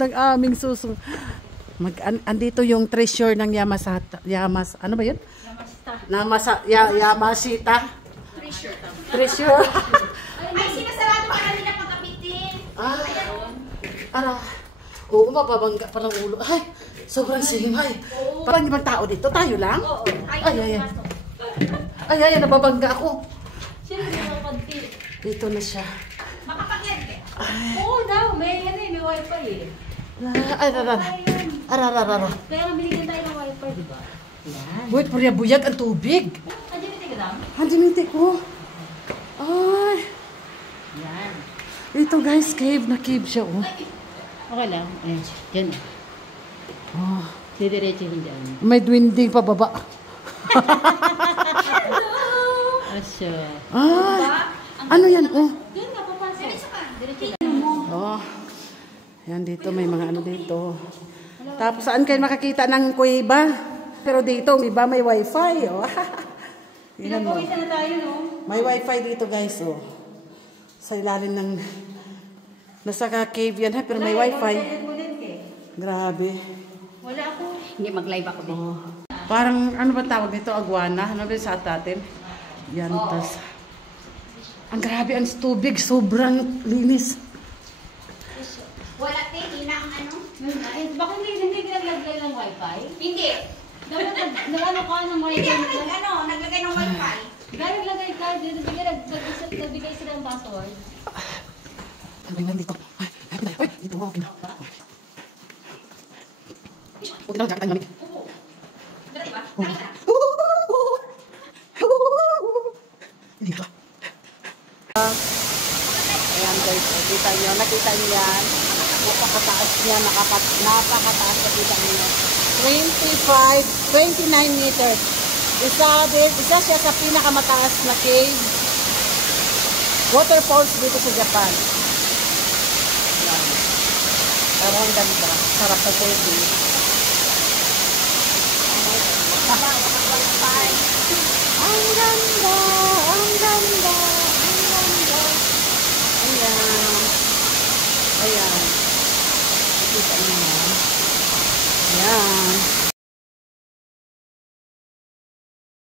ng aming suso. Andito yung treasure ng ano ba yun? Yamashita. Treasure. Ay, sinasarado ka na nila pagkapitin. Oo, mababangga pa ng ulo. Ay, sobrang singay. Parang ibang tao dito, tayo lang? Oo. Ay, nababangga ako. Sino nakapantin? Dito na siya. Makapagyan ka? Oo daw, may wifi eh. Arararara. Kaya nga binigyan tayo ng wifi, di ba? Yan. Wait, buyag ang tubig. Andiminti ka daw? Andiminti ko. Ay. Yan. Ito guys, cave na cave siya, oh. Okay lang. Ayan, dyan. Oh. Didiretsuhin dyan. May dwinding pa baba. Asya. Ay. Ano yan, oh? Dyan na, papasok. Diretso Oh. Yan dito, may mga ano dito. Tapos saan kayo makakita ng kuweba? Pero dito, iba may wifi, oh. Pinapawisa na tayo, no? May wifi dito, guys, oh. Sa ilalim ng... Nasa cave yan, ha? Pero may wifi. Grabe. Wala ako. Hindi, mag-live ako din. Oh. Parang, ano ba tawag dito? Agwana? Ano ba sa atin? Yan, tas. Ang grabe, ang tubig. Sobrang linis. Wala, te. Ina ang ano? Bakit hindi naglagay ng wifi? Hindi. Dapat nag-ano ka ng wifi? Hindi ako naglagay ng wifi. Gaya naglagay ka. Nagbigay sila ng password. Ano ba dito? Ay, dito mo. Okay na. Huwag na magkakita ng manig. Dati ba? Hindi ka. Ayan guys, nakita niyo yan. Napakataas niya, napakataas, nakita niyo. 29 meters. Isa siya sa pinakamataas na cave. Waterfalls dito sa Japan. Yan. Pero ang ganda. Sarap sa cave. Ang ganda, ang ganda, ang ganda. Ayan. Ayan. Kita niyo.